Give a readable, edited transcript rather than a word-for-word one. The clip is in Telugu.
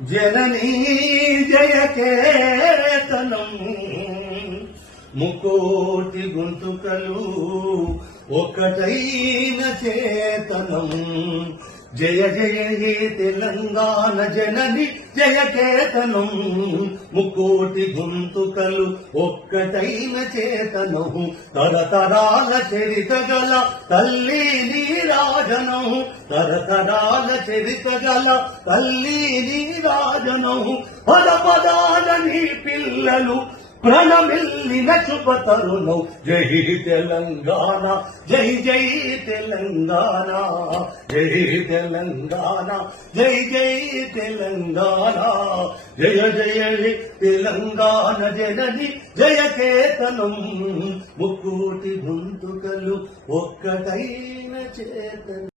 జననీ జయకేతనం ముకోటి గొంతుకలు ఒకటైన చేతనం జయ జయ హే తెలంగాణ జనని జయకేతనం ముకోటి గొంతుకలు ఒక్కటైన చేతనం తరతరాల చరిత గల తల్లి నీరాజనం తరతరాల చరిత గల తల్లి నీరాజనం పద పదాల నీ పిల్లలు ప్రణమిల్లిన శుభతరుణం జై తెలంగాణ జై జై తెలంగాణ జై తెలంగాణ జై జై తెలంగాణ జయ జయ తెలంగాణ జనని జయకేతనం ముక్కోటి గొంతుకలు ఒక్కటైన చేతనం.